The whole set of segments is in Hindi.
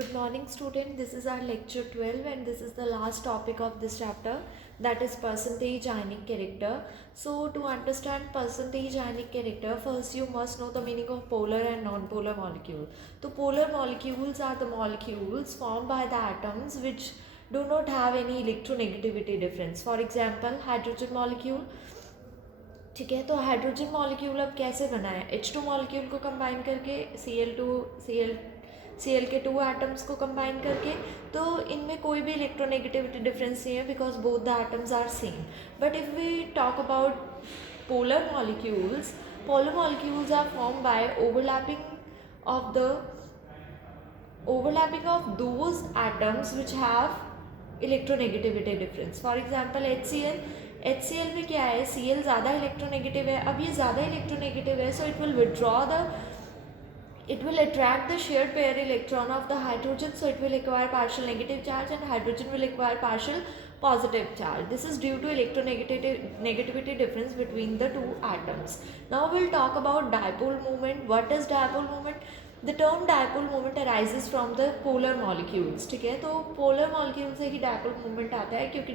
Good morning student, this is our lecture 12 and this is the last topic of this chapter, that is percentage ionic character. So to understand percentage ionic character, first you must know the meaning of polar and non-polar molecule. So polar molecules are the molecules formed by the atoms which do not have any electronegativity difference. For example, hydrogen molecule. ठीक है, तो हाइड्रोजन मॉलिक्यूल अब कैसे बना है? H2 मॉलिक्यूल को कंबाइन करके Cl के 2 एटम्स को कंबाइन करके, तो इनमें कोई भी इलेक्ट्रोनेगेटिविटी डिफरेंस नहीं है because both the atoms are same. But if we talk about polar molecules are formed by overlapping of those atoms which have electronegativity difference. For example HCl में क्या है, Cl ज़्यादा इलेक्ट्रोनेगेटिव है. अब ये ज़्यादा इलेक्ट्रोनेगेटिव है, सो it will attract the shared pair electron of the hydrogen, so it will acquire partial negative charge and hydrogen will acquire partial positive charge. This is due to electronegativity difference between the two atoms. Now we'll talk about dipole moment. What is dipole moment? The term dipole moment arises from the polar molecules. ठीक है, तो polar molecule से ही dipole moment आता है क्योंकि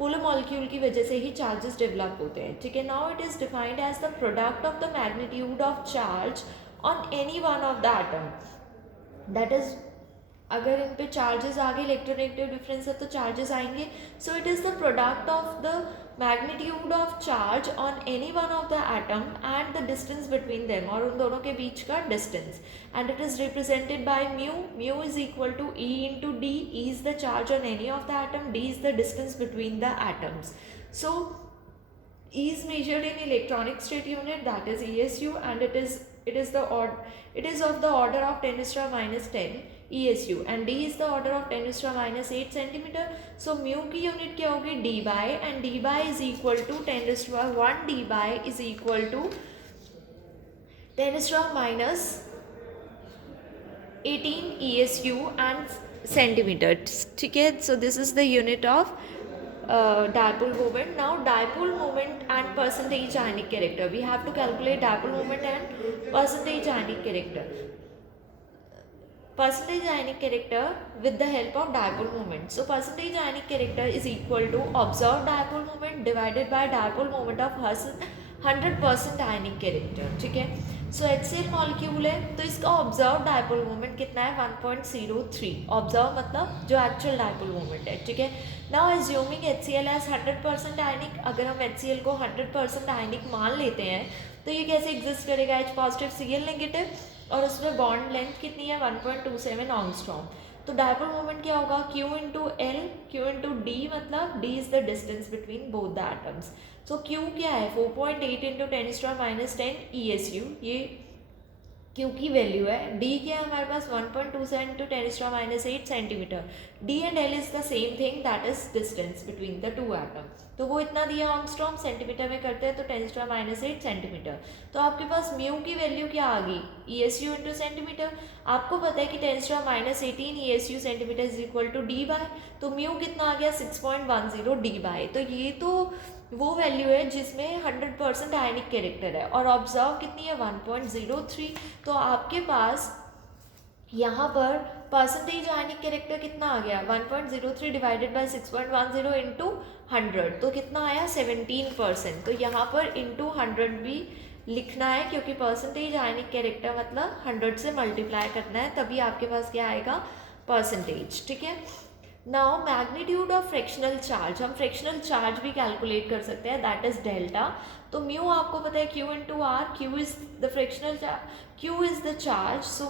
polar molecule की वजह से ही charges develop होते हैं. ठीक है, now it is defined as the product of the magnitude of charge on any one of the atom. That is, अगर इन पे चार्जेस आगे इलेक्ट्रोनेगेटिव डिफरेंस है तो चार्जेस आएंगे. So it is the product of the magnitude of charge on any one of the atom and the distance between them, और उन दोनों के बीच का distance. And it is represented by mu is equal to E into D. E is the charge on any of the atom, D is the distance between the atoms. So E is measured in electronic state unit, that is ESU, and it is of the order of 10 to the minus 10 ESU, and D is the order of 10 to the minus 8 centimeter. So mu की यूनिट क्या होगी? D by, and D by is equal to 10 to the 1 D by is equal to 10 to the minus 18 ESU and centimeter. ठीक है, so this is the unit of dipole moment. Now dipole moment and percentage ionic character. We have to calculate dipole moment and percentage ionic character. Percentage ionic character with the help of dipole moment. So percentage ionic character is equal to observed dipole moment divided by dipole moment of 100% ionic character. ठीक है, सो HCl मॉलिक्यूल है तो इसका ऑब्जर्व डायपोल मोमेंट कितना है? 1.03. ऑब्जर्व मतलब जो एक्चुअल डायपोल मोमेंट है. ठीक है, नाउ एज्यूमिंग HCl एज 100% आयनिक. अगर हम HCl को 100% आयनिक मान लेते हैं तो ये कैसे एग्जिस्ट करेगा? H पॉजिटिव Cl नेगेटिव, और उसमें बॉन्ड लेंथ कितनी है? 1.27 ऑंगस्ट्रॉम. तो डायपोल मोमेंट क्या होगा? Q into L, Q into D, मतलब D is the distance between both the atoms. So Q क्या है? 4.8 into 10 to the minus 10 ESU, ये Q की वैल्यू है. D क्या है हमारे पास? 1.27 into 10 to the minus 8 centimetre. D and L is the same thing, that is distance between the two atom. तो वो इतना दिया ऑंगस्ट्रॉम, सेंटीमीटर में करते हैं तो 10 to the minus 8 सेंटीमीटर. तो आपके पास म्यू की वैल्यू क्या आ गई? ESU into centimetre. आपको पता है कि 10 to the minus 18 ESU centimetre is equal to D by, तो म्यू कितना आ गया? 6.10 D बाय. तो ये तो वो वैल्यू है जिसमें 100% आयनिक कैरेक्टर है, और ऑब्जर्व कितनी है? 1.03. तो आपके पास यहाँ पर परसेंटेज आयनिक कैरेक्टर कितना आ गया? 1.03 डिवाइडेड बाई 6.10 इंटू 100, तो कितना आया? 17%. तो यहाँ पर इंटू 100 भी लिखना है क्योंकि परसेंटेज आयनिक कैरेक्टर मतलब 100 से मल्टीप्लाई करना है, तभी आपके पास क्या आएगा? परसेंटेज. ठीक है, now magnitude of fractional charge. हम फ्रैक्शनल चार्ज भी कैलकुलेट कर सकते हैं, दैट इज डेल्टा. तो म्यू आपको पता है Q into R. Q is the fractional charge, Q is the charge, so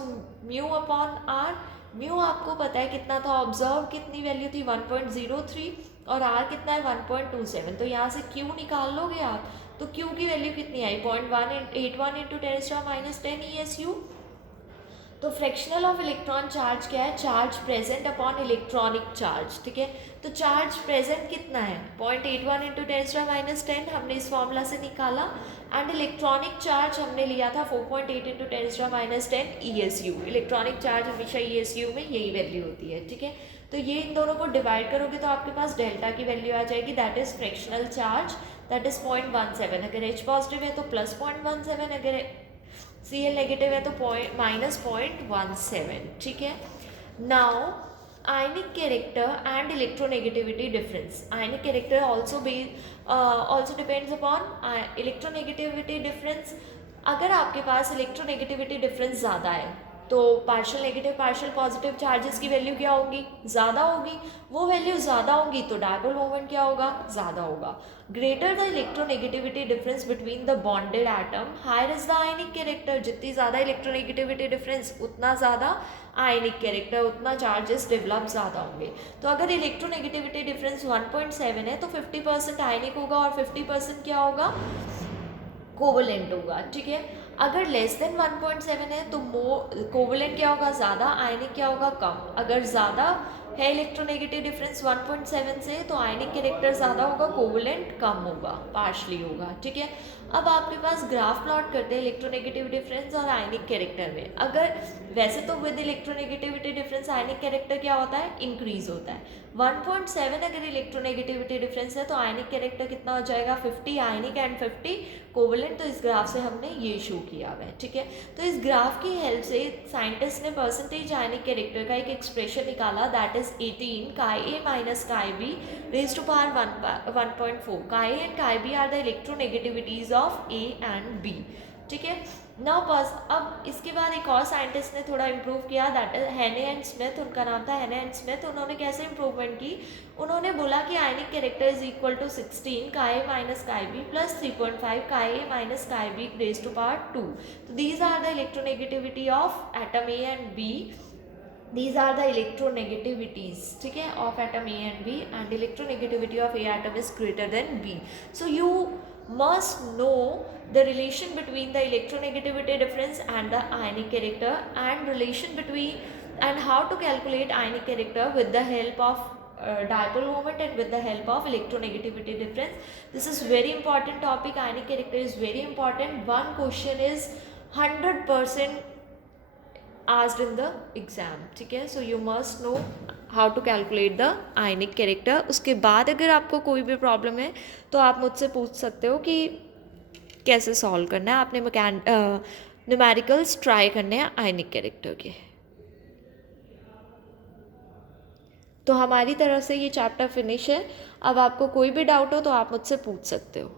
mu upon R. Mu आपको पता है कितना था? ऑब्जर्व कितनी वैल्यू थी? 1.03, और आर कितना है? 1.27. तो यहाँ से Q निकाल लोगे आप, तो Q की वैल्यू कितनी आई? 0.181 into 10 to the minus 10 ESU. तो फ्रैक्शनल ऑफ इलेक्ट्रॉन चार्ज क्या है? Charge present upon electronic charge. ठीक है, तो चार्ज प्रेजेंट कितना है? 0.81 इंटू 10 to the minus 10 हमने इस फॉर्मूला से निकाला, एंड इलेक्ट्रॉनिक चार्ज हमने लिया था 4.8 into 10 to the minus 10 ESU. Electronic charge हमेशा ESU में यही वैल्यू होती है. ठीक है, तो ये इन दोनों को डिवाइड करोगे तो आपके पास डेल्टा की वैल्यू आ जाएगी, that is fractional charge, that is 0.17. अगर H पॉजिटिव है तो प्लस 0.17, अगर Cl नेगेटिव है तो -0.17. ठीक है, Now, ionic character and electronegativity difference. Ionic character also depends upon electronegativity difference. अगर आपके पास इलेक्ट्रोनेगेटिविटी डिफरेंस ज़्यादा है तो partial negative partial positive charges की वैल्यू क्या होगी, ज़्यादा होगी. वो वैल्यू ज़्यादा होगी तो डायपोल मोमेंट क्या होगा, ज़्यादा होगा. Greater the electronegativity difference between the bonded atom higher is the ionic character. जितनी ज़्यादा इलेक्ट्रोनेगेटिविटी डिफरेंस उतना ज़्यादा आयनिक कैरेक्टर, उतना चार्जेस डेवलप ज़्यादा होंगे. तो अगर इलेक्ट्रोनेगेटिविटी डिफरेंस 1.7 है तो 50% आयनिक होगा और 50% क्या होगा, कोवलेंट होगा. ठीक है. अगर लेस देन 1.7 है तो कोवलेंट क्या होगा, ज़्यादा, आयनिक क्या होगा, कम. अगर ज़्यादा है इलेक्ट्रोनेगेटिव डिफरेंस 1.7 से तो आयनिक कैरेक्टर ज़्यादा होगा, कोवलेंट कम होगा, पार्शली होगा. ठीक है. अब आपके पास ग्राफ प्लॉट करते हैं इलेक्ट्रोनेगेटिव डिफरेंस और आयनिक कैरेक्टर में. अगर वैसे तो with electronegativity difference ionic character क्या होता है, इंक्रीज होता है. 1.7 अगर इलेक्ट्रोनेगेटिविटी डिफरेंस है तो आयनिक कैरेक्टर कितना हो जाएगा, 50 आयनिक एंड 50 कोवलेंट. तो इस ग्राफ से हमने ये शो किया हुआ है. ठीक है. तो इस ग्राफ की हेल्प से साइंटिस्ट ने परसेंटेज आयनिक कैरेक्टर का एक एक्सप्रेशन निकाला, that is 18 chi A minus chi B raise to power 1.4. Chi and chi B are the electronegativities of A and B. ठीक है. नाउ बस अब इसके बाद एक और साइंटिस्ट ने थोड़ा इम्प्रूव किया, दैट इज हेने एंड स्मिथ. उनका नाम था हेने एंड स्मिथ. उन्होंने कैसे इम्प्रूवमेंट की, उन्होंने बोला कि ionic character is equal to 16 chi A minus chi B plus 3.5 chi A minus chi B raise to power 2. तो these are the electronegativity of atom A and B. These are the electronegativities, ठीक है, of atom A and B, and electronegativity of A atom is greater than B. So you must know the relation between the electronegativity difference and the ionic character, and relation between and how to calculate ionic character with the help of dipole moment and with the help of electronegativity difference. This is very important topic. Ionic character is very important. One question is 100% asked in the exam. ठीक है. So you must know how to calculate the ionic character. उसके बाद अगर आपको कोई भी प्रॉब्लम है तो आप मुझसे पूछ सकते हो कि कैसे सॉल्व करना है. आपने न्यूमेरिकल्स ट्राई करने हैं आयनिक कैरेक्टर के. तो हमारी तरफ से ये चैप्टर फिनिश है. अब आपको कोई भी डाउट हो तो आप मुझसे पूछ सकते हो.